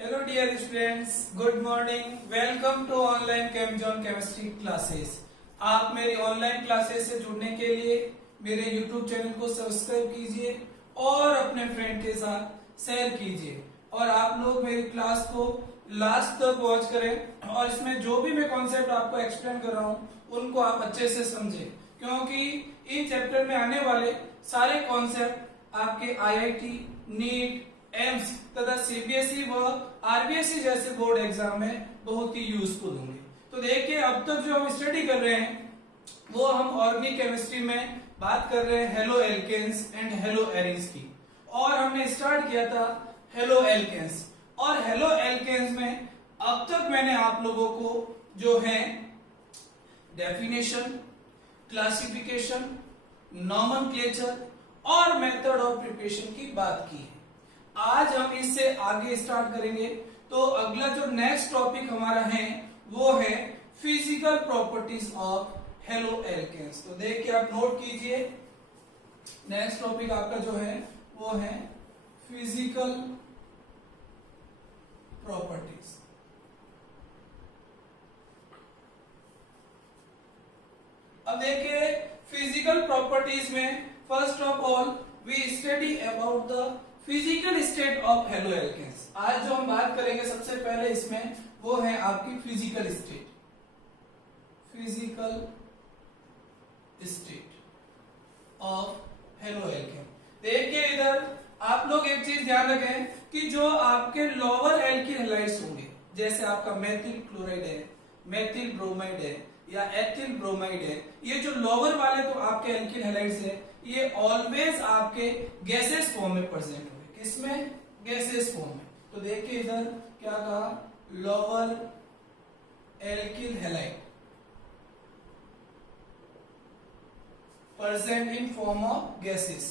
Hello dear students, good morning. Welcome to online ChemZone Chemistry classes. आप मेरी online classes से जुड़ने के लिए मेरे YouTube चैनल को सब्सक्राइब कीजिए और अपने फ्रेंड के साथ शेयर कीजिए और आप लोग मेरी क्लास को लास्ट तक वॉच करें और इसमें जो भी मैं कॉन्सेप्ट आपको एक्सप्लेन कर रहा हूँ उनको आप अच्छे से समझें, क्योंकि इन चैप्टर में आने वाले सारे कॉन्सेप्ट आपके IIT, नीट, एम्स तथा सीबीएसई व आरबीएसई जैसे बोर्ड एग्जाम में बहुत ही यूजफुल होंगे। तो देखिए, अब तक जो हम स्टडी कर रहे हैं वो हम ऑर्गेनिक केमिस्ट्री में बात कर रहे हैं haloalkanes and haloarenes की, और हमने स्टार्ट किया था हेलो एल्केन्स। और हेलो एल्केन्स में अब तक मैंने आप लोगों को जो है डेफिनेशन, क्लासिफिकेशन, नॉमेनक्लेचर और मेथड ऑफ प्रिपरेशन की बात की है। आज हम इससे आगे स्टार्ट करेंगे। तो अगला जो नेक्स्ट टॉपिक हमारा है वो है physical properties of haloalkanes. तो देखिए, आप नोट कीजिए, नेक्स्ट टॉपिक आपका जो है वो है फिजिकल प्रॉपर्टीज। अब देखिए, फिजिकल प्रॉपर्टीज में first of all we study about the physical state of haloalkanes. आज जो हम बात करेंगे सबसे पहले इसमें वो है आपकी physical state, physical state of halo alkane. देखिए, इधर आप लोग एक चीज ध्यान रखें कि जो आपके लोअर एल्किल हैलाइड्स होंगे, जैसे आपका मेथिल क्लोराइड है, मेथिल ब्रोमाइड है या एथिल ब्रोमाइड है, ये जो लोअर वाले तो आपके एल्किल हैलाइड्स है, ये ऑलवेज आपके गैसेस फॉर्म में प्रेजेंट होंगे। किसमें? गैसेस फॉर्म में। तो देखिए, इधर क्या कहा, lower alkyl halide present in form of gases,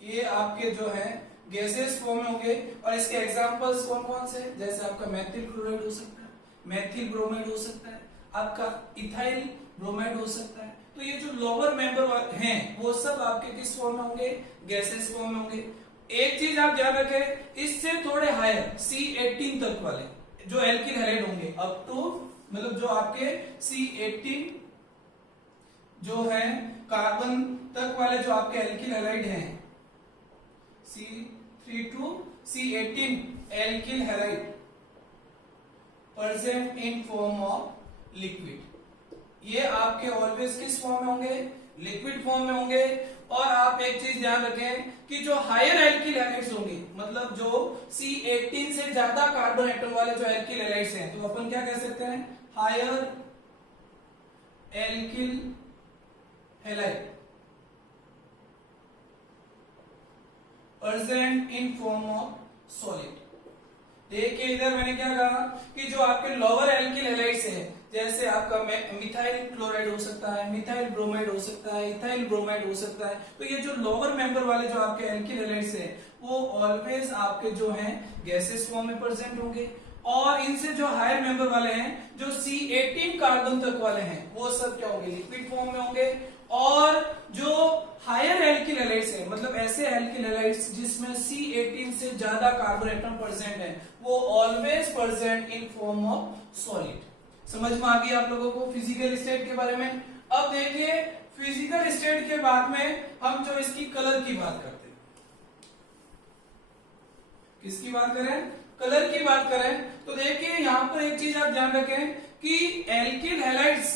ये आपके जो है गैसेस फॉर्म में होंगे। और इसके एग्जांपल्स कौन कौन से? जैसे आपका मेथिल क्लोराइड हो सकता है, मेथिल ब्रोमाइड हो सकता है, आपका इथाइल ब्रोमाइड हो सकता है। तो ये जो लोअर मेंबर हैं वो सब आपके किस फॉर्म में होंगे? गैसेस फॉर्म में होंगे। एक चीज आप ध्यान रखें, इससे थोड़े हायर C18 तक वाले जो एल्किल हैलाइड होंगे, अप टू मतलब जो आपके C18 जो है कार्बन तक वाले जो आपके एल्किल हैलाइड हैं, C3 to C18 alkyl halide present in form of liquid, ये आपके ऑलवेज किस फॉर्म में होंगे? लिक्विड फॉर्म में होंगे। और आप एक चीज ध्यान रखें कि जो हायर एल्किल हैलाइड्स होंगे, मतलब जो C18 से ज्यादा कार्बन एटम वाले जो एल्किल हैलाइड्स हैं, तो अपन क्या कह सकते हैं? Higher alkyl halide present in form of solid. देखिए, इधर मैंने क्या कहा कि जो आपके लोअर एल्किल हैलाइड्स हैं, जैसे आपका मिथाइल क्लोराइड हो सकता है, मिथाइल ब्रोमाइड हो सकता है, इथाइल ब्रोमाइड हो सकता है। तो ये जो लोअर मेंबर वाले जो आपके एल्किल हैलाइड्स हैं वो ऑलवेज आपके जो हैं गैसेस फॉर्म में प्रेजेंट होंगे। और इनसे जो हायर मेंबर वाले हैं, जो C18 कार्बन तक वाले हैं, वो सब क्या होंगे? लिक्विड फॉर्म में होंगे। और जो हायर एल्किल हैलाइड्स हैं, मतलब ऐसे एल्किल हैलाइड्स जिसमें C18 से ज्यादा कार्बन एटम प्रेजेंट है, वो always present in form of solid. समझ में आ गई आप लोगों को फिजिकल स्टेट के बारे में? अब देखिए, फिजिकल स्टेट के बाद में हम जो इसकी कलर की बात करते हैं, किसकी बात करें? कलर की बात करें। तो देखिए, यहां पर एक चीज आप ध्यान रखें कि alkyl halides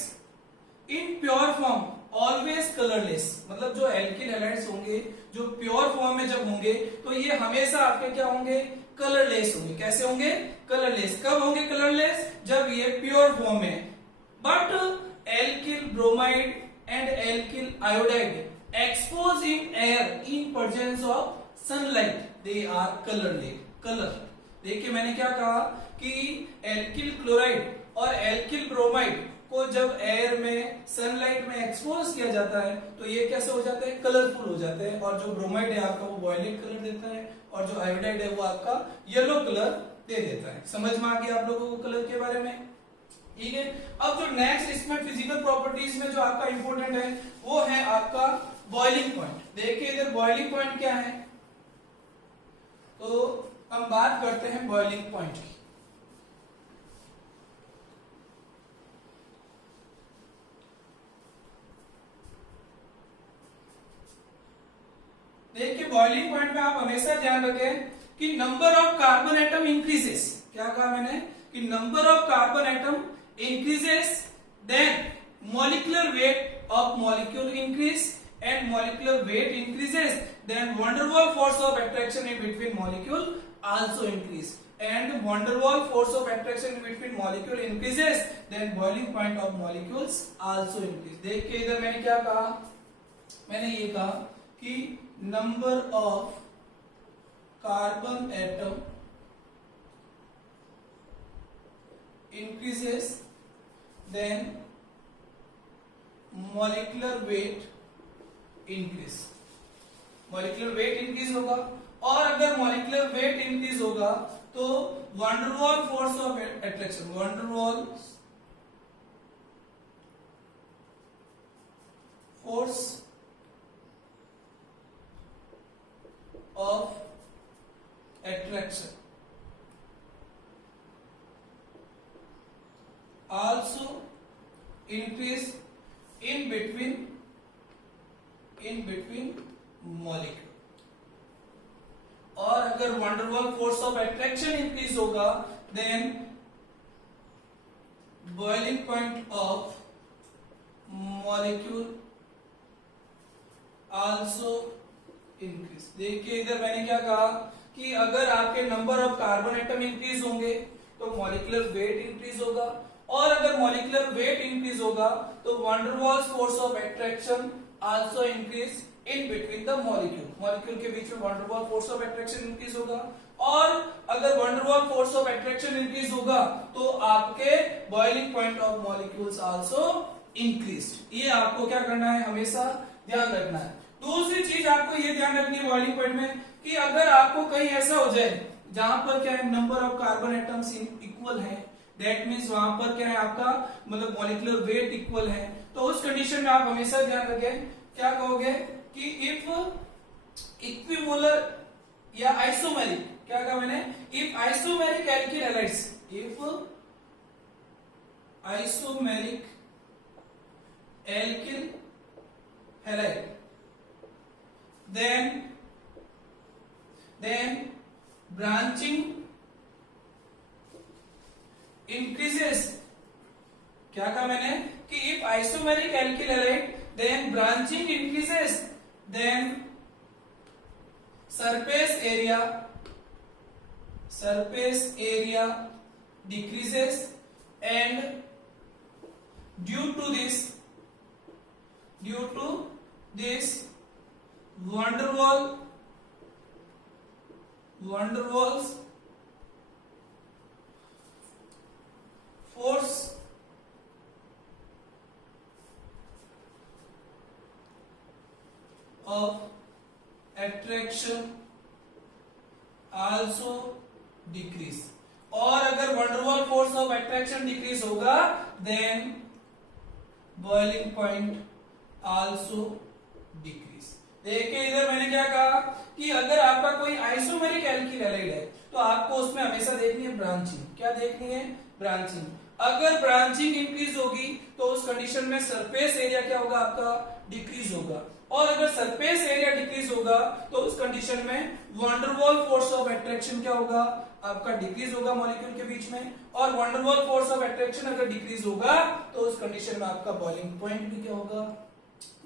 in pure form always colourless, मतलब जो एल्किल हैलाइड्स होंगे जो प्योर फॉर्म में जब होंगे तो ये हमेशा आपके क्या होंगे? कलरलेस होंगे। कैसे होंगे? कलरलेस। कब होंगे कलरलेस? जब ये प्योर फॉर्म में। But alkyl bromide and alkyl iodide expose in air in presence of sunlight, they are colourless. Colour देखिए, मैंने क्या कहा कि एल्किल क्लोराइड और एल्किल ब्रोमाइड को जब एयर में, सनलाइट में एक्सपोज किया जाता है तो ये कैसे हो जाते हैं? कलरफुल हो जाते हैं। और जो ब्रोमाइड है आपका वो वायलेट कलर देता है और जो आयोडाइड है वो आपका येलो कलर दे देता है। समझ में आ गया आप लोगों को कलर के बारे में? ठीक है। अब जो नेक्स्ट इसमें फिजिकल प्रॉपर्टीज में जो आपका इंपॉर्टेंट है वो है आपका बॉइलिंग पॉइंट। देखिए, इधर बॉइलिंग पॉइंट क्या है? तो हम बात करते हैं बॉइलिंग पॉइंट की। देखिए बॉइलिंग पॉइंट में आप हमेशा ध्यान रखें कि number of carbon atom increases. क्या कहा मैंने कि number of carbon atom increases, then molecular weight of molecule increase, and molecular weight increases, then van der Waals force of attraction in between molecule also increase, and van der Waals force of attraction in between molecule increases, then boiling point of molecules also increase। देखिए इधर मैंने क्या कहा, मैंने ये कहा कि number of carbon atom increases, then molecular weight increase, molecular weight increase होगा, और अगर मॉलिक्यूलर वेट इंक्रीज होगा तो van der Waals force of attraction, van der Waals force of attraction also increase in between molecule, और अगर van der Waals force of attraction increase होगा then boiling point of molecule also increase. देखिए इधर मैंने क्या कहा कि अगर आपके number of carbon atom increase होंगे तो मॉलिक्यूलर वेट इंक्रीज होगा, और अगर मॉलिक्यूलर वेट इंक्रीज होगा तो van der Waals force of attraction also increase in between the molecule, molecule के बीच में van der Waals force of attraction increase होगा, और अगर van der Waals force of attraction increase होगा तो आपके boiling point of molecules also increased. ये आपको क्या करना है, हमेशा ध्यान रखना है। दूसरी चीज आपको ये ध्यान रखनी है बॉइलिंग पॉइंट में कि अगर आपको कहीं ऐसा हो जाए जहां पर क्या है number of carbon atoms equal है, दैट मीन्स वहां पर क्या है आपका मतलब मॉलिक्यूलर वेट इक्वल है, तो उस कंडीशन में आप हमेशा ध्यान रखें क्या कहोगे कि इफ इक्विमोलर या आइसोमेरिक, क्या कहा मैंने, if isomeric alkyl halides, if isomeric alkyl halide then branching increases। क्या कहा मैंने कि if isomeric alkyl halide then branching increases, then surface area decreases, and due to this van der Waals force of attraction also decrease, और अगर van der Waals force of attraction decrease होगा then boiling point also decrease। देखिए इधर मैंने क्या कहा कि अगर आपका कोई आइसोमेरिक एल्किल हैलाइड है तो आपको उसमें हमेशा देखनी है ब्रांचिंग। क्या देखनी है, ब्रांचिंग। अगर ब्रांचिंग इंक्रीज होगी तो उस कंडीशन में सरफेस एरिया क्या होगा आपका डिक्रीज होगा, और अगर सरफेस एरिया डिक्रीज होगा तो उस कंडीशन में van der Waals force of attraction क्या होगा आपका डिक्रीज होगा मॉलिक्यूल के बीच में, और van der Waals force of attraction अगर डिक्रीज होगा तो उस कंडीशन में आपका बॉइलिंग पॉइंट भी क्या होगा,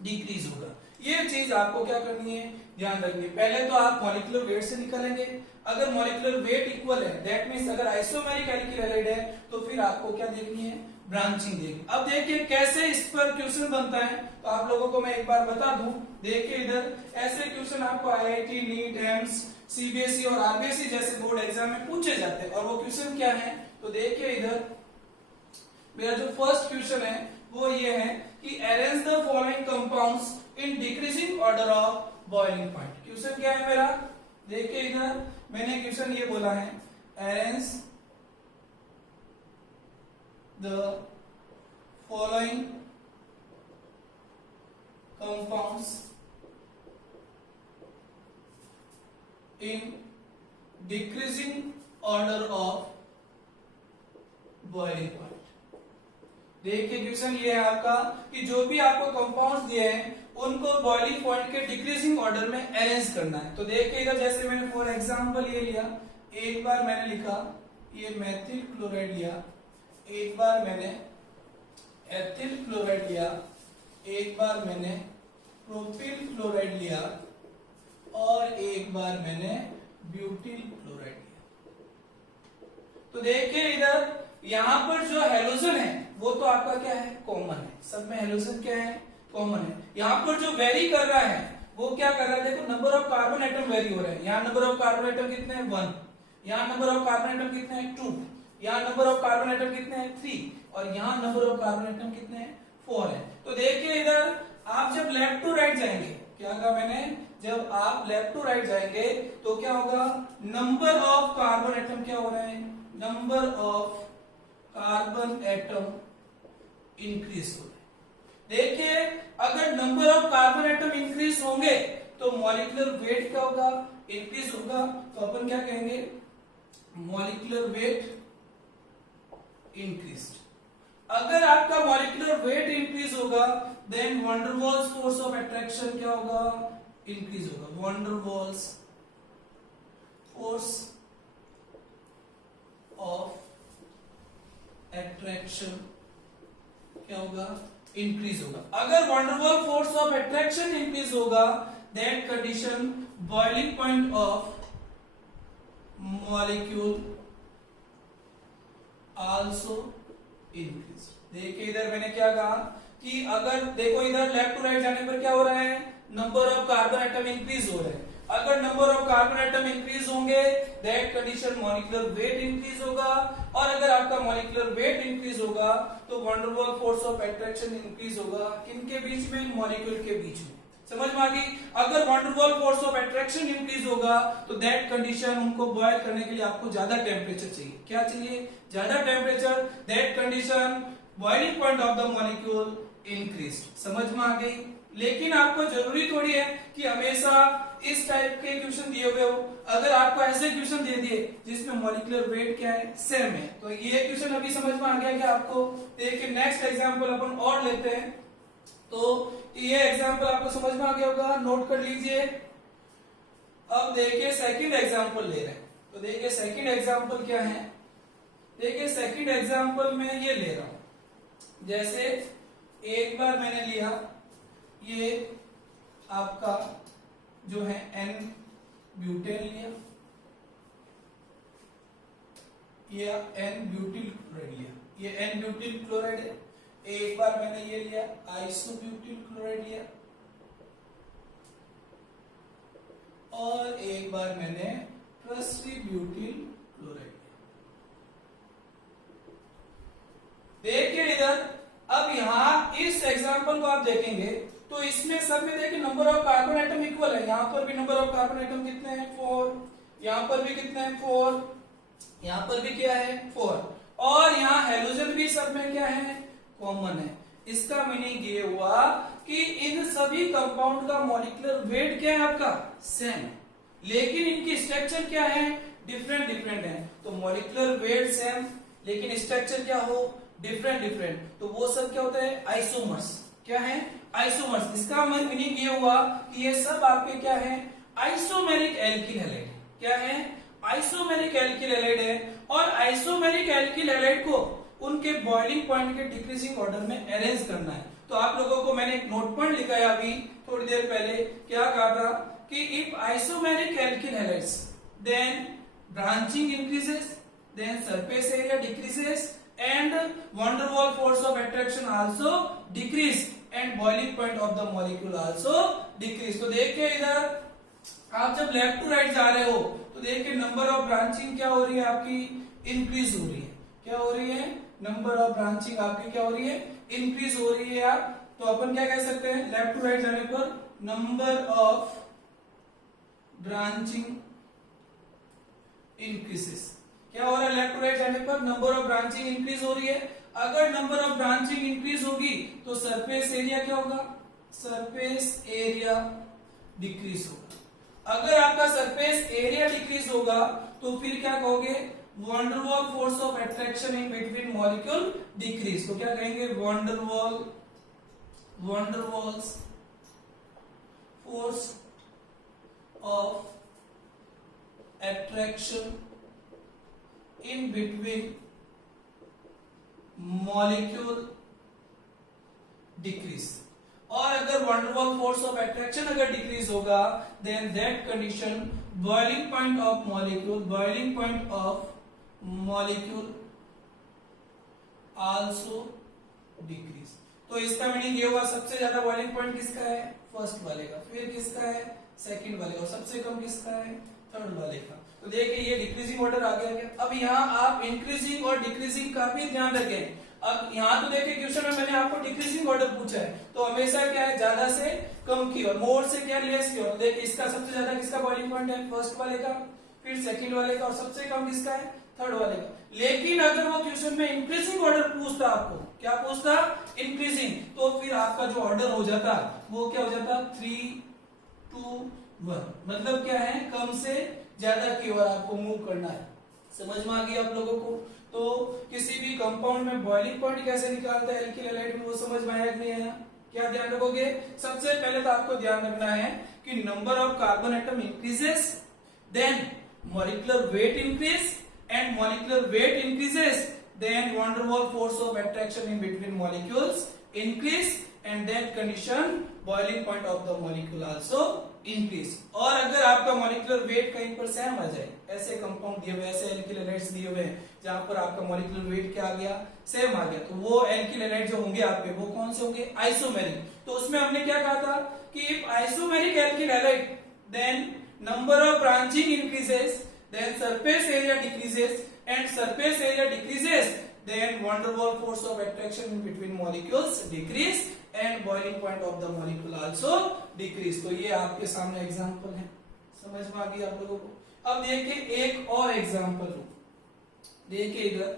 डिक्रीज होगा। ये चीज आपको क्या करनी है, ध्यान रखनी है। पहले तो आप मॉलिक्यूलर वेट से निकालेंगे, अगर मॉलिक्यूलर वेट इक्वल है दैट मींस अगर आइसोमेरिक एल्किल हैलाइड है तो फिर आपको क्या देखनी है, ब्रांचिंग देखनी। अब देखिए कैसे इस पर क्वेश्चन बनता है, तो आप लोगों को मैं एक बार बता दूं। देखिए इधर ऐसे क्वेश्चन आपको आईआईटी, नीट, एम्स, सीबीएसई और आरबीएसई जैसे बोर्ड एग्जाम में पूछे जाते हैं, और वो क्वेश्चन क्या है, तो देखिए इधर मेरा जो फर्स्ट क्वेश्चन है वो ये है कि arrange the following compounds in decreasing order of boiling point. Question क्या है मेरा, देखिए इधर मैंने क्वेश्चन ये बोला है arrange the following compounds in decreasing order of boiling point. देखिए क्वेश्चन ये है आपका कि जो भी आपको कंपाउंड्स दिए हैं उनको बॉइलिंग पॉइंट के डिक्रीजिंग ऑर्डर में अरेंज करना है। तो देखिए इधर जैसे मैंने फॉर एग्जांपल ये लिया, एक बार मैंने लिखा ये मेथिल क्लोराइड लिया, एक बार मैंने एथिल क्लोराइड लिया, एक बार मैंने प्रोपिल क्लोराइड लिया और एक बार मैंने ब्यूटिल क्लोराइड लिया। तो देखिए इधर यहां पर जो हेलोजन है वो तो आपका क्या है, कॉमन है, सब में हेलोजन क्या है, कॉमन है। यहां पर जो वेरी कर रहा है वो क्या कर रहा है, देखो number of carbon atom very हो रहा है। यहाँ नंबर ऑफ कार्बन एटम कितने हैं 1, यहाँ नंबर ऑफ कार्बन एटम कितने हैं 2, यहाँ नंबर ऑफ कार्बन एटम कितने हैं 3 और यहाँ नंबर ऑफ कार्बन एटम कितने हैं 4 है। तो देखिए इधर आप जब लेफ्ट टू राइट जाएंगे, क्या कहा मैंने, जब आप लेफ्ट टू राइट जाएंगे तो क्या होगा, नंबर ऑफ कार्बन एटम क्या हो रहा है, number of carbon atom increase हो रहा है। देखिए अगर number of carbon atom increase होंगे तो मॉलिक्यूलर वेट क्या होगा, इंक्रीज होगा। तो अपन क्या कहेंगे, मॉलिक्यूलर वेट इंक्रीज। अगर आपका मॉलिक्यूलर वेट इंक्रीज होगा then van der Waals force of attraction क्या होगा, इंक्रीज होगा। Van der Waals force of attraction क्या होगा, इंक्रीज होगा। अगर van der Waals force of attraction increase होगा that condition boiling point of molecule also increase. देखिए इधर मैंने क्या कहा कि अगर देखो इधर लेफ्ट टू राइट जाने पर क्या हो रहा है, number of carbon atom increase हो रहे हैं। अगर number of carbon atom increase होंगे that condition molecular weight increase होगा और अगर आपका मॉलिक्यूलर वेट इंक्रीज होगा तो van der Waals force of attraction increase होगा। किनके बीच में, मॉलिक्यूल के बीच में। समझ में आ गई। अगर van der Waals force of attraction increase होगा तो दैट कंडीशन उनको बॉयल करने के लिए आपको ज्यादा टेम्परेचर चाहिए। क्या चाहिए, ज्यादा temperature. That condition boiling point of the molecule increase. समझ में आ गई। लेकिन आपको जरूरी थोड़ी है कि हमेशा इस टाइप के क्वेश्चन दिए हुए हो। अगर आपको ऐसे क्वेश्चन दे दिए जिसमें मॉलिक्यूलर वेट क्या है, सेम है, तो ये क्वेश्चन अभी समझ में आ गया क्या आपको। देखिए नेक्स्ट एग्जांपल अपन और लेते हैं। तो ये एग्जांपल आपको समझ में आ गया होगा, नोट कर लीजिए। अब देखिए सेकंड एग्जांपल ले रहे हैं। तो देखिए सेकंड एग्जांपल क्या है, देखिए सेकंड एग्जांपल में ये ले रहा हूं। जैसे एक बार मैंने लिया ये आपका जो है एन ब्यूटेन लिया, ये एन ब्यूटिल क्लोराइड लिया, ये एन ब्यूटिल क्लोराइड है। एक बार मैंने ये लिया आइसोब्यूटिल क्लोराइड लिया और एक बार मैंने ट्राइब्यूटिल क्लोराइड लिया। देखिए इधर अब यहां इस एग्जांपल को आप देखेंगे तो इसमें सब में देखिए number of carbon atom equal है। यहां पर भी नंबर ऑफ कार्बन एटम कितने हैं 4, यहां पर भी कितने हैं 4, यहां पर भी क्या है 4 और यहां हेलोजन भी सब में क्या है, कॉमन है। इसका मीनिंग ये हुआ कि इन सभी कंपाउंड का मॉलिक्यूलर वेट क्या है आपका, सेम है, लेकिन इनकी स्ट्रक्चर क्या है, डिफरेंट डिफरेंट है। तो मॉलिक्यूलर वेट सेम लेकिन स्ट्रक्चर क्या हो, डिफरेंट डिफरेंट, तो वो सब क्या होता है, आइसोमर्स। क्या है, आइसोमर्स। इसका मीनिंग ये हुआ कि ये सब आपके क्या है, आइसोमेरिक एल्किल हैलाइड। क्या है, आइसोमेरिक एल्किल हैलाइड है और आइसोमेरिक एल्किल हैलाइड को उनके बॉइलिंग पॉइंट के डिक्रीजिंग ऑर्डर में अरेंज करना है। तो आप लोगों को मैंने एक नोट पॉइंट लिखाया अभी थोड़ी देर पहले, क्या कहा था कि if isomeric alkyl halides then branching increases, then surface area decreases and van der Waals force of attraction also decrease and boiling point of the molecule also decrease। तो देखिए इधर आप जब लेफ्ट टू राइट जा रहे हो तो देखिए नंबर ऑफ ब्रांचिंग क्या हो रही है आपकी, इंक्रीज हो रही है। क्या हो रही है, नंबर ऑफ ब्रांचिंग आपकी क्या हो रही है, इंक्रीज हो रही है। आप तो अपन क्या कह सकते हैं, लेफ्ट टू राइट जाने पर नंबर ऑफ ब्रांचिंग इंक्रीजेस। क्या हो रहा है, लेफ्ट टू राइट जाने पर नंबर ऑफ ब्रांचिंग इंक्रीज हो रही है। अगर नंबर ऑफ ब्रांचिंग इंक्रीज होगी तो सरफेस एरिया क्या होगा, सरफेस एरिया डिक्रीज होगा। अगर आपका सरफेस एरिया डिक्रीज होगा तो फिर क्या कहोगे, van der Waals force of attraction in between molecule decrease. तो क्या कहेंगे, van der Waals force of attraction in between molecule decrease। और अगर van der Waals force of attraction अगर डिक्रीज होगा then that condition boiling point of molecule also decrease. तो इसका meaning ये होगा, सबसे ज्यादा बॉइलिंग पॉइंट किसका है, फर्स्ट वाले का, फिर किसका है, सेकंड वाले का, और सबसे कम किसका है, थर्ड वाले का। तो देखिए ये डिक्रीजिंग ऑर्डर आ गया क्या। अब यहाँ आप इंक्रीजिंग और डिक्रीजिंग का भी ध्यान रखें। अब यहाँ तो देखिए क्वेश्चन में मैंने आपको डिक्रीजिंग ऑर्डर पूछा है, तो हमेशा क्या है, ज्यादा से कम की ओर, मोर से क्या लेस की ओर। देखिए इसका सबसे ज्यादा किसका बॉइलिंग पॉइंट है, फर्स्ट वाले का, फिर सेकंड वाले का, और सबसे कम किसका है, थर्ड वाले का। लेकिन अगर वो क्वेश्चन में इंक्रीजिंग ऑर्डर पूछता, आपको क्या पूछता, इंक्रीजिंग, तो फिर आपका जो ऑर्डर हो जाता वो क्या हो जाता, 3, 2, 1। मतलब क्या है, कम से ज्यादा की ओर आपको मूव करना है। समझ में आ गई आप लोगों को। तो किसी भी कंपाउंड में बॉइलिंग पॉइंट कैसे निकालते हैं एल्किल हैलाइड में, वो समझ में आया कि नहीं आया। क्या ध्यान रखोगे, सबसे पहले तो आपको ध्यान रखना है कि number of carbon atom increases, then molecular weight increase, and molecular weight increases then van der Waals force of attraction in between molecules increase, and that condition boiling point of the molecule also increase। और अगर आपका molecular wait कहीं पर same आ जाए, ऐसे compound दिए हुए, ऐसे एल्किल हैलाइड्स दिए हुए हैं जहां पर आपका मॉलिक्यूलर वेट क्या आ गया, सेम आ गया, तो वो एल्किल हैलाइड जो होंगे आपके, वो कौन से होंगे, आइसोमेरिक। तो उसमें हमने क्या कहा था कि if isomeric alkyl halide then number of branching increases, then surface area decreases, and surface area decreases then van der Waals force of attraction in between molecules decrease, and boiling point of the molecule also decrease। तो ये आपके सामने example है, समझ में आ गई आप लोगों को। अब देखिए एक और एग्जांपल लो, देखिए इधर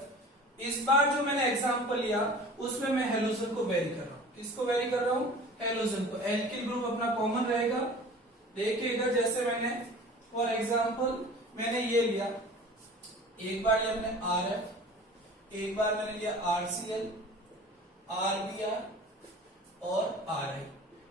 इस बार जो मैंने एग्जांपल लिया उसमें मैं हेलोजन को वेरी कर रहा हूं। किसको वेरी कर रहा हूं, हेलोजन को। एल्किल ग्रुप अपना कॉमन रहेगा। देखिए इधर जैसे मैंने फॉर एग्जांपल मैंने ये लिया, एक बार लिया मैंने RF, एक बार मैंने लिया RCl, RBr और RI।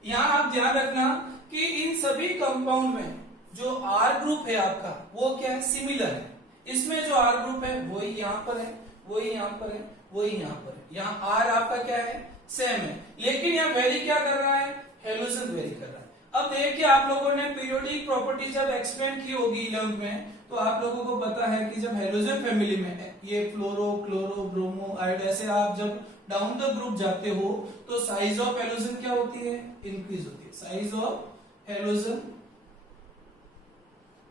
यहां आप ध्यान रखना कि इन सभी कंपाउंड में जो R ग्रुप है आपका वो क्या है, सिमिलर है। इसमें जो R ग्रुप है वही यहां पर है, वही यहां पर है, वही यहां पर है। यहाँ R आपका क्या है, सेम है, लेकिन यहाँ वेरी क्या कर रहा है, हेलोजन वेरी कर रहा है। अब देखिए आप लोगों ने पीरियोडिक प्रॉपर्टी जब एक्सप्लेन की होगी 11th में, तो आप लोगों को पता है कि जब हेलोजन फैमिली में ये फ्लोरो, क्लोरो, ब्रोमो, आयोड, ऐसे आप जब डाउन द ग्रुप जाते हो तो साइज ऑफ हेलोजन क्या होती है, इंक्रीज होती है। साइज ऑफ हेलोजन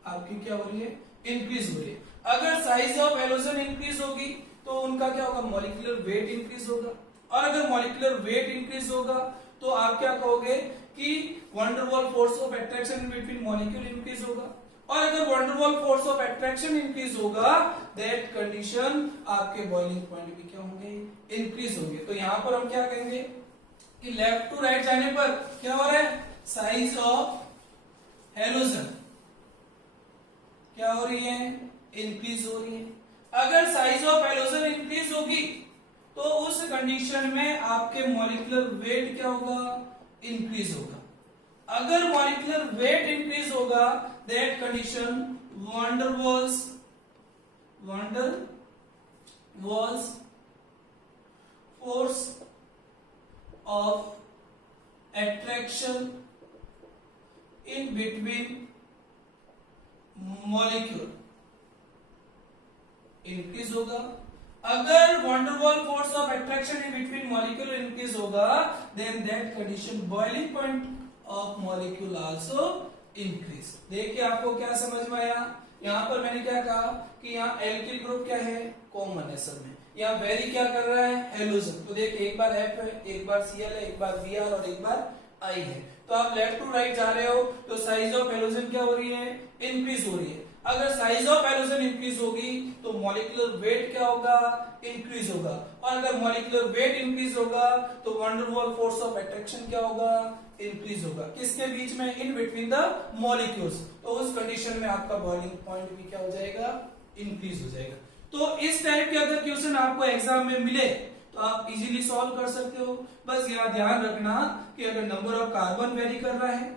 आपकी क्या हो रही है, इंक्रीज हो रही है। अगर साइज ऑफ हेलोजन इंक्रीज होगी तो उनका क्या होगा, मॉलिक्यूलर वेट इंक्रीज होगा। और अगर मॉलिक्यूलर वेट इंक्रीज होगा तो आप क्या कहोगे कि van der Waals force of attraction in between molecule increase होगा। और अगर van der Waals force of attraction increase होगा दैट कंडीशन आपके बॉइलिंग पॉइंट भी क्या होंगे, इंक्रीज होंगे। तो यहां पर हम क्या कहेंगे कि लेफ्ट टू राइट जाने पर क्या हो रहा है, साइज ऑफ हेलोजन क्या हो रही है, इंक्रीज हो रही है। अगर साइज ऑफ हेलोजन इंक्रीज होगी तो उस कंडीशन में आपके मॉलिक्यूलर वेट क्या होगा, इंक्रीज होगा। अगर मॉलिक्यूलर वेट इंक्रीज होगा that condition van der Waals force of attraction in between molecule increase होगा। अगर van der Waals force of attraction in between molecule increase होगा then that condition boiling point of molecule also increase. देखिए आपको क्या समझ में आया, यहाँ पर मैंने क्या कहा कि यहाँ एल्किल ग्रुप क्या है, कॉमन है सब में। यहाँ वेरी क्या कर रहा है, हेलोजन। तो देखिए एक बार F है, एक बार Cl है, एक बार Br और एक बार I है। तो आप लेफ्ट टू राइट जा रहे हो तो साइज ऑफ हेलोजन क्या हो रही है, इंक्रीज हो रही है। अगर साइज ऑफ हेलोजन इंक्रीज होगी तो मॉलिक्यूलर वेट क्या होगा, इंक्रीज होगा। और अगर मॉलिक्यूलर वेट इंक्रीज होगा तो van der Waals force of attraction क्या होगा, इंक्रीज होगा। किसके बीच में? In between the molecules. तो उस कंडीशन में आपका बॉइलिंग पॉइंट भी क्या हो जाएगा? इंक्रीज हो जाएगा। तो इस टाइप के अगर क्वेश्चन आपको एग्जाम में मिले तो आप इजीली सॉल्व कर सकते हो। बस यहाँ ध्यान रखना कि अगर नंबर ऑफ कार्बन वेरी कर रहा है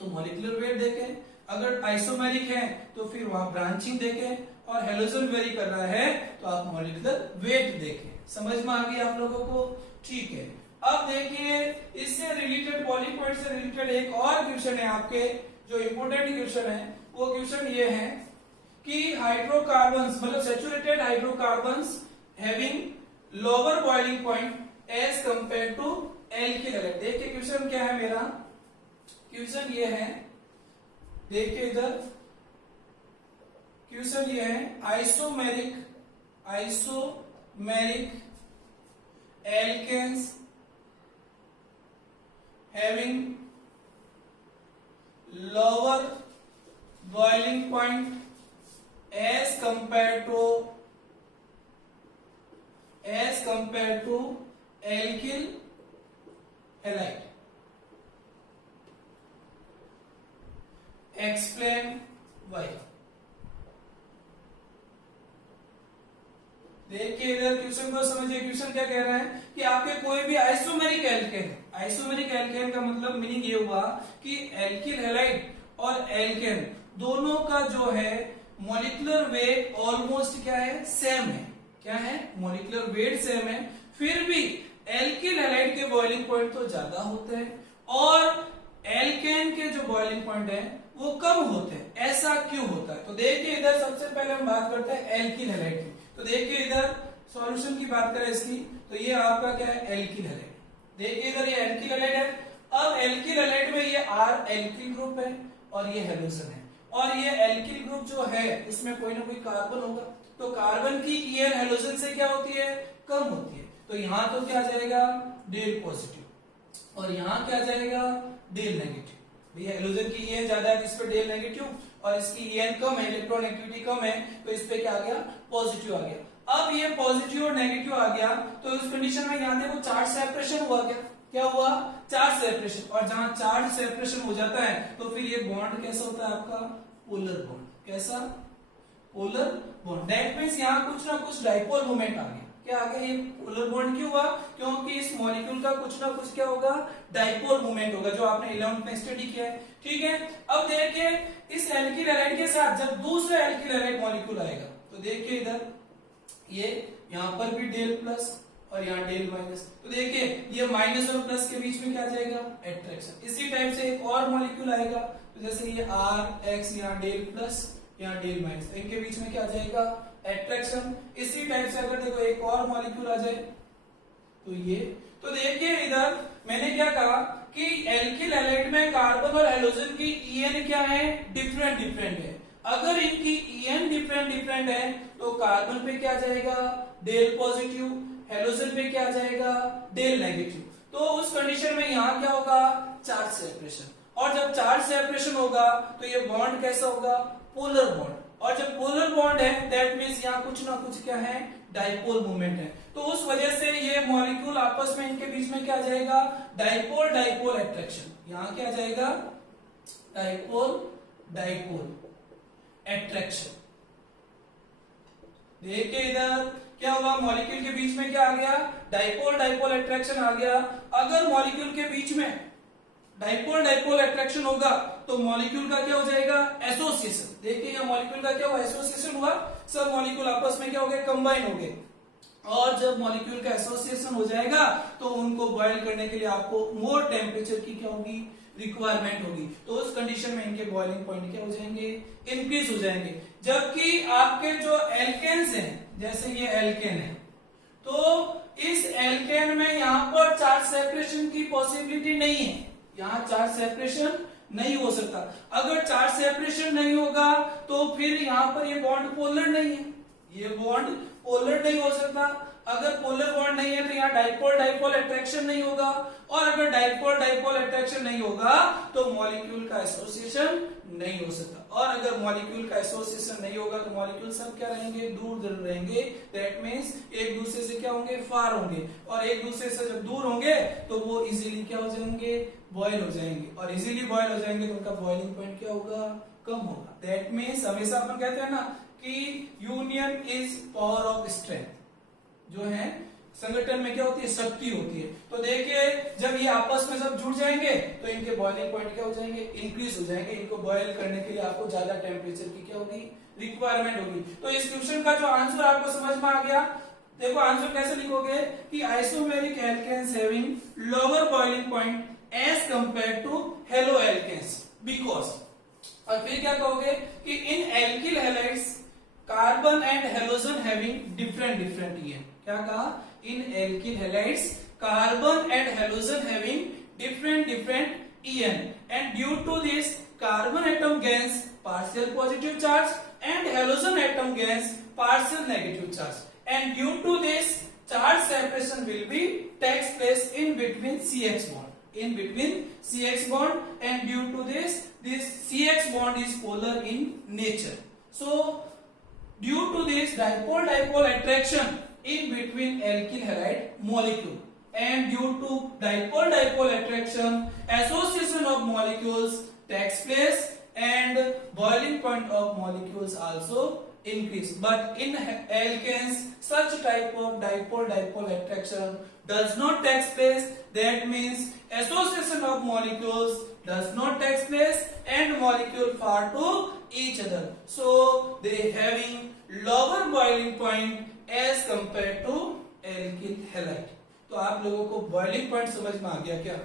तो मॉलिक्यूलर वेट देखें, अगर आइसोमेरिक है तो फिर वहां ब्रांचिंग देखें, और हेलोजन वेरी कर रहा है तो आप मॉलिक्यूलर वेट देखें। समझ में आ गई आप लोगों को? ठीक है। अब देखिए इससे रिलेटेड, बॉइलिंग पॉइंट से रिलेटेड एक और क्वेश्चन है आपके, जो इंपोर्टेंट क्वेश्चन है। वो क्वेश्चन ये है कि हाइड्रोकार्बन्स मतलब saturated hydrocarbons having lower boiling point as compare to alkyl halide. देखिए क्वेश्चन क्या है मेरा, क्वेश्चन ये है, देखिए इधर क्वेश्चन ये है, isomeric alkanes having lower boiling point as compared to alkyl halide. Explain why. देखिए इधर क्वेश्चन को समझिए। क्वेश्चन क्या कह रहा है कि आपके कोई भी आइसोमेरिक एल्केन, आइसोमेरिक एल्केन का मतलब मीनिंग ये हुआ कि एल्किल हैलाइड और एल्केन दोनों का जो है मॉलिक्यूलर वेट ऑलमोस्ट क्या है? सेम है। क्या है? मॉलिक्यूलर वेट सेम है, फिर भी एल्किल हैलाइड के बॉइलिंग पॉइंट तो ज्यादा होते हैं और एल्केन के जो बॉइलिंग पॉइंट है वो कम होते हैं। ऐसा क्यों होता है? तो देखिए इधर सबसे पहले हम बात करते हैं एल्किल हैलाइड की। तो देखिए इधर सॉल्यूशन की बात करें इसकी, तो ये आपका क्या है? Alkyl halide. देखिए इधर ये एल्किल हैलाइड है। अब एल्किल हैलाइड में ये R एल्किल ग्रुप है और ये हेलोजन है, और ये एल्किल ग्रुप जो है उसमें कोई ना कोई कार्बन होगा। तो कार्बन की EN हेलोजन से क्या होती है? कम होती है। तो यहां तो क्या जाएगा? डेल पॉजिटिव, और यहाँ क्या जाएगा? Del negative. भैया हेलोजन की EN ज्यादा है तो इस पे डेल नेगेटिव, और इसकी EN कम है, इलेक्ट्रॉन एक्टिविटी कम है, तो इस पे क्या आ गया? पॉजिटिव आ गया। अब ये पॉजिटिव और नेगेटिव आ गया तो इस कंडीशन में यहाँ देखो चार्ज सेपरेशन हुआ। क्या हुआ? Charge separation. और जहां चार्ज सेपरेशन हो जाता है तो फिर ये बॉन्ड कैसा होता है आपका? Polar bond. कैसा? Polar bond. दैट मींस यहाँ कुछ ना कुछ डाइपोल मोमेंट आ गया। क्या आ गया? ये पोलर बॉन्ड क्यों हुआ? क्योंकि इस मॉलिक्यूल का कुछ ना कुछ क्या होगा? डाइपोल मोमेंट होगा, जो आपने 11th में स्टडी किया है। ठीक है। अब देखिए इस एल्किल हैलाइड के साथ जब दूसरा एल्किल हैलाइड मॉलिक्यूल आएगा तो देखिए इधर ये यहाँ पर भी डेल प्लस और यहाँ डेल माइनस। तो देखिए ये माइनस और प्लस के बीच में क्या जाएगा? अट्रैक्शन। इसी टाइप से एक और मॉलिक्यूल आएगा, तो जैसे ये RX, यहाँ डेल प्लस, यहाँ डेल माइनस, इनके बीच में क्या जाएगा? अट्रैक्शन। इसी टाइप से अगर देखो एक और मॉलिक्यूल आ जाए तो ये, तो देखिए इधर मैंने क्या कहा कि एल्किल हैलाइड में कार्बन और हेलोजन की EN क्या है? डिफरेंट है। अगर इनकी EN डिफरेंट है तो कार्बन पे क्या जाएगा? डेल पॉजिटिव, हेलोजन पे क्या जाएगा? Del negative. तो उस कंडीशन में यहाँ क्या होगा? Charge separation. और जब चार्ज सेपरेशन होगा तो ये बॉन्ड कैसा होगा? Polar bond. और जब पोलर बॉन्ड है दैट मींस यहाँ कुछ ना कुछ क्या है? डाइपोल मूवमेंट है। तो उस वजह से ये मॉलिक्यूल आपस में इनके बीच में क्या जाएगा? Dipole attraction. यहाँ क्या जाएगा? Dipole attraction. देखिए इधर क्या हुआ? मॉलिक्यूल के बीच में क्या आ गया? डाइपोल अट्रैक्शन आ गया। अगर मॉलिक्यूल के बीच में डाइपोल अट्रैक्शन होगा तो मॉलिक्यूल का क्या हो जाएगा? एसोसिएशन। देखिए यह मॉलिक्यूल का क्या हुआ? एसोसिएशन हुआ। सब मॉलिक्यूल आपस में क्या हो गए? कंबाइन हो गए। और जब मॉलिक्यूल का एसोसिएशन हो जाएगा तो उनको बॉयल करने के लिए आपको मोर टेम्परेचर की क्या होगी? रिक्वायरमेंट होगी। तो उस कंडीशन में इनके बॉइलिंग पॉइंट क्या हो जाएंगे? इंक्रीज हो जाएंगे। जबकि आपके जो एल्केन्स हैं, जैसे ये एल्केन है, तो इस एल्केन में यहाँ पर चार्ज सेपरेशन की पॉसिबिलिटी नहीं है। यहाँ चार्ज सेपरेशन नहीं हो सकता। अगर चार्ज सेपरेशन नहीं होगा तो फिर यहाँ पर ये बॉन्ड पोलर नहीं है, ये बॉन्ड पोलर नहीं हो सकता। अगर पोलर बॉन्ड नहीं है तो यहाँ डाइपोल अट्रैक्शन नहीं होगा, और अगर डाइपोल डाइपोल अट्रैक्शन नहीं होगा तो मॉलिक्यूल का एसोसिएशन नहीं हो सकता, और अगर मॉलिक्यूल का एसोसिएशन नहीं होगा तो मॉलिक्यूल सब क्या रहेंगे, दूर दूर रहेंगे। दैट मींस एक दूसरे से क्या होंगे, फार होंगे, और एक दूसरे से जब दूर होंगे तो वो इजीली क्या हो जाएंगे, बॉयल हो जाएंगे, और इजीली बॉयल हो जाएंगे तो उनका बॉइलिंग पॉइंट क्या होगा, कम होगा। दैट मींस हमेशा अपन कहते हैं ना कि union is power of strength, जो है संगठन में क्या होती है, शक्ति होती है। तो देखिए जब ये आपस में सब जुड़ जाएंगे तो इनके बॉइलिंग पॉइंट क्या हो जाएंगे, इंक्रीज हो जाएंगे। इनको बॉयल करने के लिए आपको ज्यादा टेम्परेचर की क्या होगी, रिक्वायरमेंट होगी। तो इस क्वेश्चन का जो आंसर आपको समझ में आ गया, देखो आंसर कैसे लिखोगे कि isomeric alkenes having lower boiling point as compare to haloalkanes because, और फिर क्या कहोगे कि in alkyl halides carbon and halogen having different different EN. क्या कहा, in alkyl halides carbon and halogen having different different EN and due to this carbon atom gains partial positive charge and halogen atom gains partial negative charge, and due to this charge separation will be takes place in between CH bond, in between CH bond, and due to this CH bond is polar in nature. So due to this dipole dipole attraction in between alkyl halide molecule, and due to dipole dipole attraction association of molecules takes place and boiling point of molecules also increase, but in alkanes such type of dipole dipole attraction does not take place. That means association of molecules does not take place and molecule far to each other, so they having lower boiling point as compared to alkyl halide. तो आप लोगों को boiling point समझ में आ गया क्या,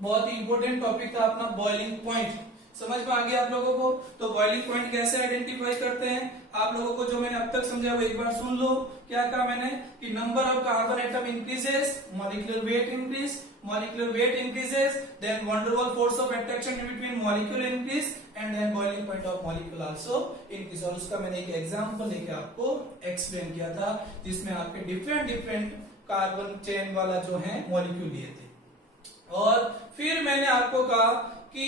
बहुत ही important topic था अपना बॉइलिंग पॉइंट, समझ में आ गया आप लोगों को। तो बॉइलिंग पॉइंट कैसे आइडेंटिफाई करते हैं, आप लोगों को जो मैंने अब तक समझाया वो एक बार सुन लो। क्या कहा मैंने कि number of carbon atom increases, molecular weight increase, molecular weight increases, then van der Waals force of attraction in between molecule increase and then boiling point of molecule also increase. और उसका मैंने एक एग्जांपल लेके आपको एक्सप्लेन किया था जिसमें आपके डिफरेंट डिफरेंट कार्बन चेन वाला जो है मॉलिक्यूल लिए थे। और फिर मैंने आपको कहा कि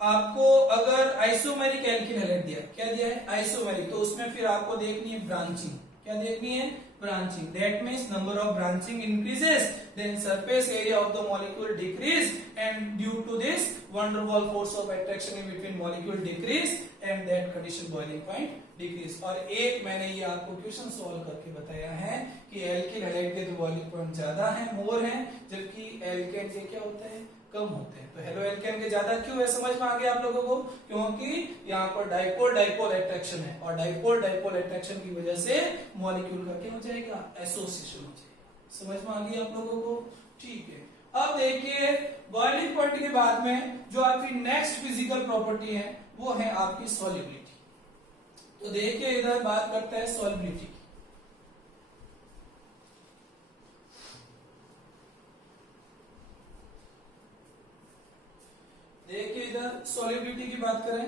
आपको अगर आइसोमेरिक एल्किल हैलाइड दिया, क्या दिया है, आइसोमेरिक, तो उसमें फिर आपको देखनी है ब्रांचिंग, क्या देखनी है, branching. That means number of branching increases, then surface area of the molecule decrease, and due to this van der Waals force of attraction in between molecule decrease, and that condition boiling point decrease. और एक मैंने ये आपको question solve करके बताया है कि alkyl halide के तो बॉइलिंग पॉइंट ज्यादा है, मोर है, जबकि एल्केन के क्या होते हैं, कम होते हैं। तो हेलो एल्केन के ज्यादा क्यों है, समझ में आ गया आप लोगों को, क्योंकि यहाँ पर डाइपोल डाइपोल अट्रैक्शन है और डाइपोल डाइपोल अट्रैक्शन की वजह से मॉलिक्यूल का क्या हो जाएगा, एसोसिएशन हो जाएगा। समझ में आ गया आप लोगों को, ठीक है। अब देखिए बॉइलिंग पॉइंट के बाद में जो आपकी नेक्स्ट फिजिकल प्रॉपर्टी है वो है आपकी सॉल्युबिलिटी। तो देखिए इधर बात करते हैं सॉल्युबिलिटी की। देखिए इधर सॉल्युबिलिटी की बात करें,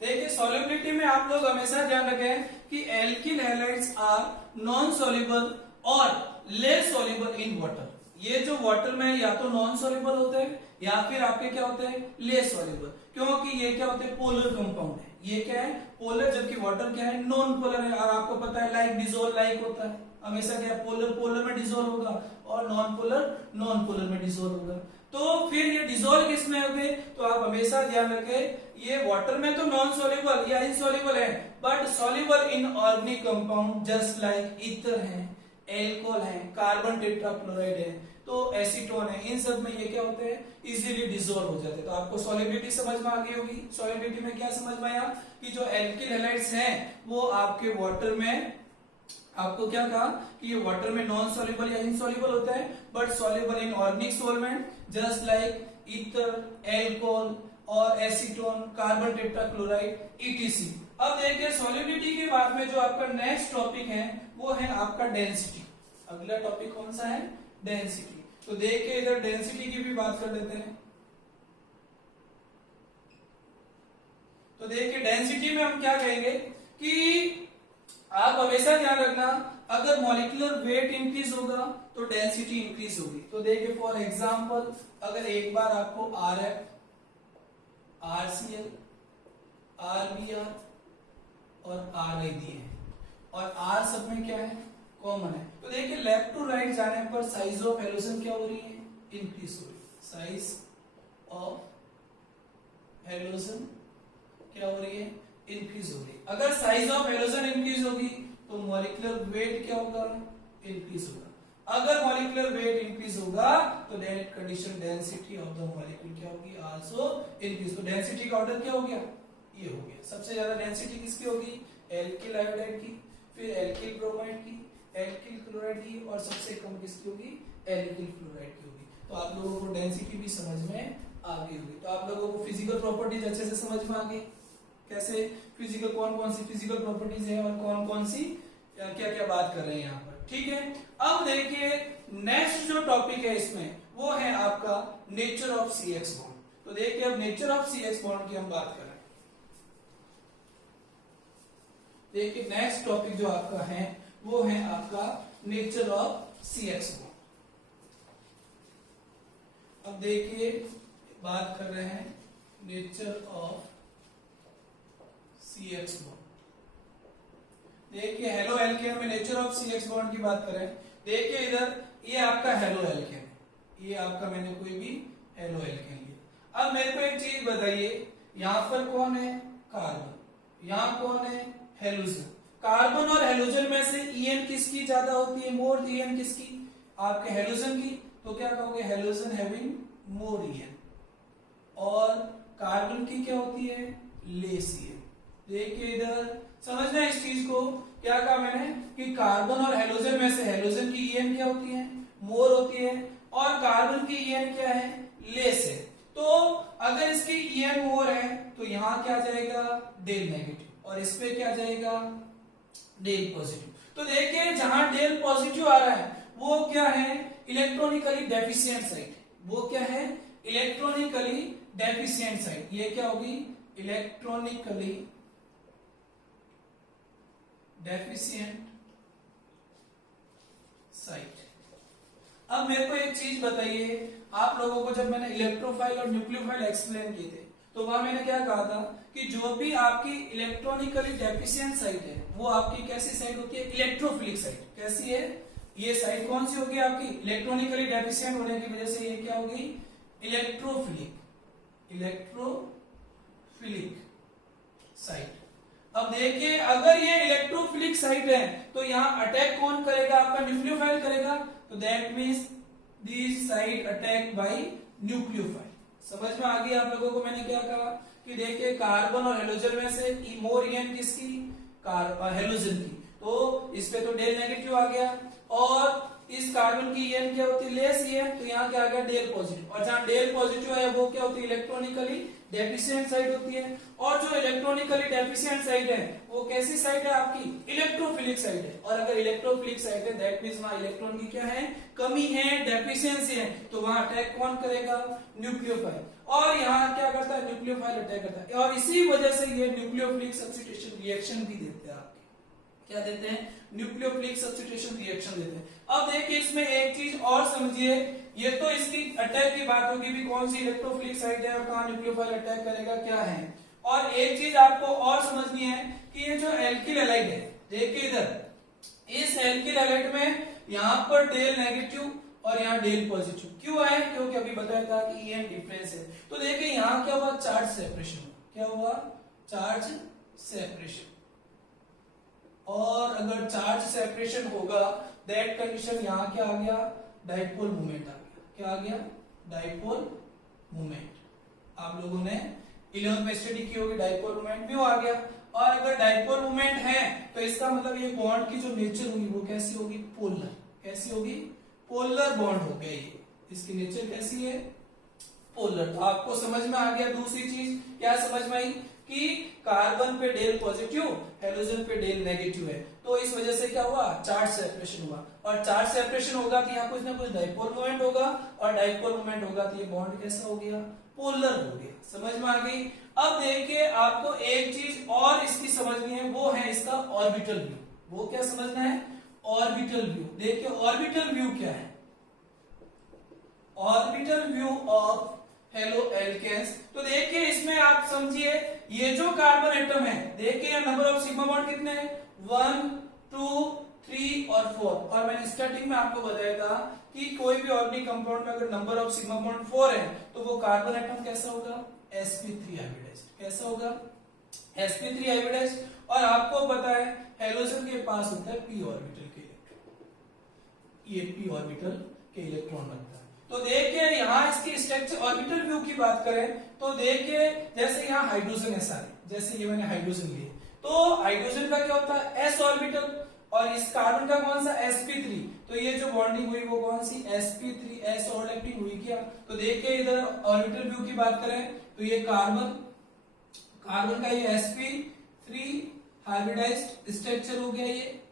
देखिए सॉल्युबिलिटी में आप लोग हमेशा ध्यान रखें कि alkyl halides are non soluble और लेस सॉल्युबल इन वाटर। ये जो वाटर में या तो नॉन सॉल्युबल होते हैं या फिर आपके क्या होते हैं, लेस सॉल्युबल, क्योंकि ये क्या होते हैं, पोलर कंपाउंड है। ये क्या है, पोलर, जबकि वाटर क्या है, नॉन पोलर है। और आपको पता है लाइक डिसॉल्व लाइक होता है, हमेशा क्या, पोलर पोलर में डिसॉल्व होगा और नॉन पोलर में डिसॉल्व होगा। तो फिर ये डिसॉल्व किस में होंगे, तो आप हमेशा ध्यान रखें ये वाटर में तो नॉन सॉल्युबल या इनसॉल्युबल है, but soluble in organic compound just like ether है, एल्कोहल है, कार्बन टेट्राक्लोराइड है, तो एसीटोन है, इन सब में ये क्या होते हैं, इजीली डिसॉल्व हो जाते हैं। तो आपको सॉल्युबिलिटी समझ में आ गई होगी। सॉल्युबिलिटी में क्या समझ में आया कि जो एल्किल हैलाइड्स हैं वो आपके वाटर में, आपको क्या कहा कि ये वाटर में नॉन सॉल्युबल या इनसॉल्युबल होता है, but soluble in organic solvent just like ether, alcohol और एसीटोन, कार्बन टेट्राक्लोराइड, ईटीसी। अब देखिए सॉल्युबिलिटी के बाद में जो आपका नेक्स्ट टॉपिक है वो है आपका डेंसिटी। अगला टॉपिक कौन सा है, डेंसिटी। तो देखिए इधर डेंसिटी की भी बात कर लेते हैं। तो देखिए डेंसिटी में हम क्या कहेंगे कि आप हमेशा ध्यान रखना अगर मॉलिक्यूलर वेट इंक्रीज होगा तो डेंसिटी इंक्रीज होगी। तो देखिए फॉर एग्जांपल, अगर एक बार आपको RF, RCl, RBr और RI दिए हैं और R सब में क्या है, कॉमन है, तो देखिए लेफ्ट टू राइट जाने पर साइज ऑफ हेलोजन क्या हो रही है, इंक्रीज हो रही है। साइज ऑफ हेलोजन क्या हो रही है, इंक्रीज हो रही है। अगर साइज ऑफ हेलोजन इंक्रीज होगी तो मॉलिक्यूलर वेट क्या होगा, इंक्रीज होगा। अगर मॉलिक्यूलर वेट इंक्रीज होगा तो that condition density of the molecule क्या होगी, आल्सो इंक्रीज। तो डेंसिटी का ऑर्डर क्या हो गया, ये हो गया। सबसे ज्यादा डेंसिटी किसकी होगी, एल्किल आयोडाइड की, फिर एल्किल ब्रोमाइड की, एल्किल क्लोराइड की, और सबसे कम किसकी होगी, एल्किल फ्लोराइड की होगी। तो आप लोगों को डेंसिटी भी समझ में आ गई होगी। तो आप लोगों को फिजिकल प्रॉपर्टीज अच्छे से समझ में आ गई, कैसे फिजिकल, कौन कौन सी फिजिकल प्रॉपर्टीज है और कौन कौन सी क्या क्या बात कर रहे हैं यहाँ पर, ठीक है। अब देखिए नेक्स्ट जो टॉपिक है इसमें वो है आपका नेचर ऑफ CH बॉन्ड। तो देखिए अब नेचर ऑफ CH बॉन्ड की हम बात कर रहे हैं। देखिए नेक्स्ट टॉपिक जो आपका है वो है आपका नेचर ऑफ CH बॉन्ड। अब देखिए बात कर रहे हैं नेचर ऑफ CH बॉन्ड। देखिए हेलो एल्केन में नेचर ऑफ CH बॉन्ड की बात करें, देखिए इधर ये आपका हेलो एल्केन है, ये आपका मैंने कोई भी हेलो एल्केन लिया। अब मेरे को एक चीज बताइए, यहां पर कौन है, कार्बन, यहां कौन है, हेलोजन। कार्बन और हेलोजन में से EN किसकी ज्यादा होती है, मोर EN किसकी, आपके हेलोजन की। तो क्या कहोगे, हेलोजन हैविंग मोर EN, और कार्बन की क्या होती है, लेस EN। देखिए इधर समझना इस चीज को, क्या कहा मैंने कि कार्बन और हेलोजन में से हेलोजन की EN क्या होती है, मोर होती है, और कार्बन की EN क्या है, लेस है। तो अगर इसकी EN मोर है तो यहां क्या जाएगा, डेल नेगेटिव, और इस पे क्या जाएगा, डेल पॉजिटिव। तो देखिए जहां डेल पॉजिटिव आ रहा है वो क्या है, इलेक्ट्रॉनिकली डेफिशिएंट साइट। वो क्या है, इलेक्ट्रॉनिकली डेफिशिएंट साइट। ये क्या होगी, इलेक्ट्रॉनिकली डेफिशिएंट साइट। अब मेरे को एक चीज बताइए, आप लोगों को जब मैंने इलेक्ट्रोफाइल और न्यूक्लियोफाइल एक्सप्लेन किए थे तो वहां मैंने क्या कहा था कि जो भी आपकी इलेक्ट्रॉनिकली डेफिशिएंट साइट है वो आपकी कैसी साइट होती है, इलेक्ट्रोफिलिक साइट। कैसी है ये साइट, कौन सी होगी आपकी, इलेक्ट्रॉनिकली डेफिशिएंट होने की वजह से ये क्या होगी, इलेक्ट्रोफिलिक, इलेक्ट्रोफिलिक साइट। अब देखिए अगर ये इलेक्ट्रोफिलिक साइट है तो यहाँ अटैक कौन करेगा, आपका न्यूक्लियोफाइल करेगा। तो that means this site attack by nucleophile. समझ में आ गया आप लोगों को मैंने क्या कहा कि देखिए कार्बन और हेलोजन में से मोर EN किसकी, हेलोजन की, तो इस पे तो डेल नेगेटिव आ गया, और इस कार्बन की EN क्या होती है, लेस EN, तो यहाँ क्या आ गया, डेल पॉजिटिव। और जहां डेल पॉजिटिव है वो क्या होती है, इलेक्ट्रॉनिकली डेफिशिएंट साइट होती है। और जो इलेक्ट्रॉनिकली डेफिशिएंट साइट है वो कैसी साइट है आपकी, इलेक्ट्रोफिलिक साइट है। और अगर इलेक्ट्रोफिलिक साइट है दैट मींस वहां इलेक्ट्रॉन की क्या है, कमी है, डेफिशिएंसी है, तो वहां अटैक कौन करेगा, न्यूक्लियोफाइल। और यहाँ क्या करता है, न्यूक्लियोफाइल अटैक करता है, और इसी वजह से ये न्यूक्लियोफिलिक सब्स्टिट्यूशन रिएक्शन भी देते हैं आपके, क्या देते हैं, न्यूक्लियोफिलिक सब्स्टिट्यूशन रिएक्शन देते हैं। अब देखिए इसमें एक चीज और समझिए, ये तो इसकी अटैक की बात होगी भी कौन सी इलेक्ट्रोफिलिक साइट है और कहां न्यूक्लियोफाइल अटैक करेगा क्या है। और एक चीज आपको और समझनी है कि ये जो एल्किल हैलाइड है, देखिए इधर इस एल्किल हैलाइड में यहां पर डेल नेगेटिव और यहाँ डेल पॉजिटिव क्यों है, क्योंकि अभी बताया था कि EN डिफरेंस है। तो देखिए यहाँ क्या हुआ, चार्ज सेपरेशन, क्या हुआ, चार्ज सेपरेशन। और अगर चार्ज सेपरेशन होगा दैट कंडीशन यहाँ क्या आ गया, डाइपोल मोमेंट आ गया। क्या आ गया, डाइपोल मोमेंट। आप लोगों ने 11th में स्टडी की होगी, डाइपोल मोमेंट भी आ गया। और अगर डाइपोल मोमेंट है तो इसका मतलब ये बॉन्ड की जो नेचर होगी वो कैसी होगी, पोलर। कैसी होगी, पोलर बॉन्ड हो गया ये, इसकी नेचर कैसी है, पोलर। तो आपको समझ में आ गया। दूसरी चीज क्या समझ में आई कि कार्बन पे डेल पॉजिटिव, हेलोजन पे डेल नेगेटिव है, तो इस वजह से क्या हुआ, चार्ज सेपरेशन हुआ। और चार्ज सेपरेशन होगा तो यहाँ कुछ ना कुछ डाइपोल मोमेंट होगा, और डाइपोल मोमेंट होगा तो ये बॉन्ड कैसा हो गया, पोलर हो गया। समझ में आ गई। अब देखिए आपको एक चीज और इसकी समझनी है, वो है इसका ऑर्बिटल व्यू। वो क्या समझना है, ऑर्बिटल व्यू। देखिए ऑर्बिटल व्यू क्या है, orbital view of haloalkanes. तो देखिए इसमें आप समझिए ये जो कार्बन एटम है, देखिए नंबर ऑफ सिग्मा बॉन्ड कितने हैं, 1 2 3 और 4। और मैंने स्टार्टिंग में आपको बताया था कि कोई भी ऑर्गेनिक कंपाउंड में अगर नंबर ऑफ सिग्मा बॉन्ड 4 है तो वो कार्बन एटम कैसा होगा, sp3 हाइब्रिडाइज्ड। कैसा होगा, sp3 हाइब्रिडाइज्ड। और आपको पता है हेलोजन के पास होता है p ऑर्बिटल के इलेक्ट्रॉन, ये p ऑर्बिटल के इलेक्ट्रॉन बनता है। तो देखिए यहाँ इसकी स्ट्रक्चर ऑर्बिटल व्यू की बात करें तो देखिए जैसे यहाँ हाइड्रोजन है सारे, जैसे ये मैंने हाइड्रोजन लिए, तो हाइड्रोजन का क्या होता है s ऑर्बिटल, और इस कार्बन का कौन सा sp3। तो ये जो बॉन्डिंग हुई वो कौन सी, sp3 s ओवरलैपिंग हुई क्या। तो देखिए इधर ऑर्बिटल व्यू की बात करें तो ये कार्बन का ये sp3 हाइब्रिडाइज्ड स्ट्रक्चर हो गया, ये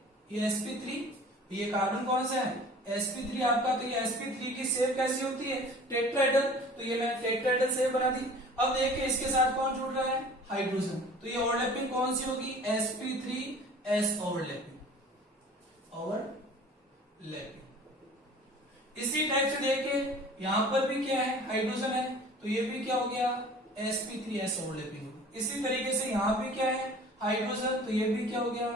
sp3, ये कार्बन कौन सा है sp3 आपका। तो ये sp3 की शेप कैसी होती है, टेट्राहेड्रल। तो ये मैंने टेट्राहेड्रल शेप बना दी। अब देखिए इसके साथ कौन जुड़ रहा है, हाइड्रोजन। तो ये ओवरलैपिंग कौन सी होगी, sp3 s ओवरलैपिंग, इसी टाइप से देखिए यहां पर भी क्या है, हाइड्रोजन है, तो ये भी क्या हो गया, sp3 s ओवरलैपिंग। इसी तरीके से यहां भी क्या है, हाइड्रोजन, तो ये भी क्या हो गया,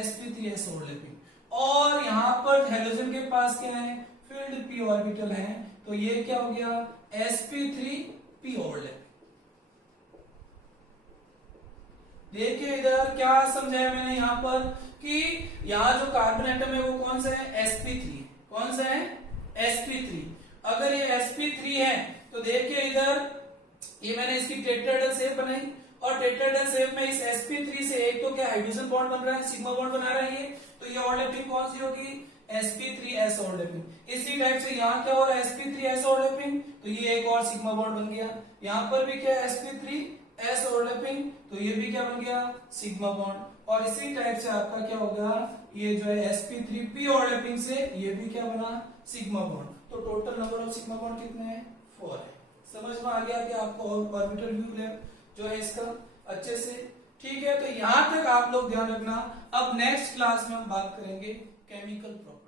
sp3 s ओवरलैपिंग। और यहां पर हेलोजन के पास क्या है, फील्ड p ऑर्बिटल है, तो ये क्या हो गया, sp3p ओवरलैपिंग। देखिए इधर क्या समझाया मैंने यहाँ पर कि यहाँ जो कार्बन एटम है वो कौन सा है, sp3। कौन सा है, sp3। अगर ये sp3 है तो देखिए इधर ये मैंने इसकी टेट्राहेड्रल शेप बनाई, और टेट्राहेड्रल शेप में इस sp3 से एक तो क्या हाइड्रोजन बॉन्ड बन रहा है, सिग्मा बॉन्ड बना रहा है ये, तो ये ओवरलैपिंग कौन सी होगी, sp3s ओवरलैपिंग। इसी टाइप से यहाँ क्या हो रहा है, sp3s ओवरलैपिंग, तो ये एक और सिग्मा बॉन्ड बन गया। यहाँ पर भी क्या है, sp3s ओवरलैपिंग, तो ये भी क्या बन गया, सिग्मा बॉन्ड। और इसी टाइप से आपका क्या होगा, ये जो है sp3p ओवरलैपिंग से ये भी क्या बना, सिग्मा बॉन्ड। तो total number of sigma bond कितने हैं, 4 है। समझ में आ गया कि आपको ऑर्बिटल व्यू जो है इसका अच्छे से, ठीक है। तो यहां तक आप लोग ध्यान रखना। अब नेक्स्ट क्लास में हम बात करेंगे केमिकल प्रॉपर्टी।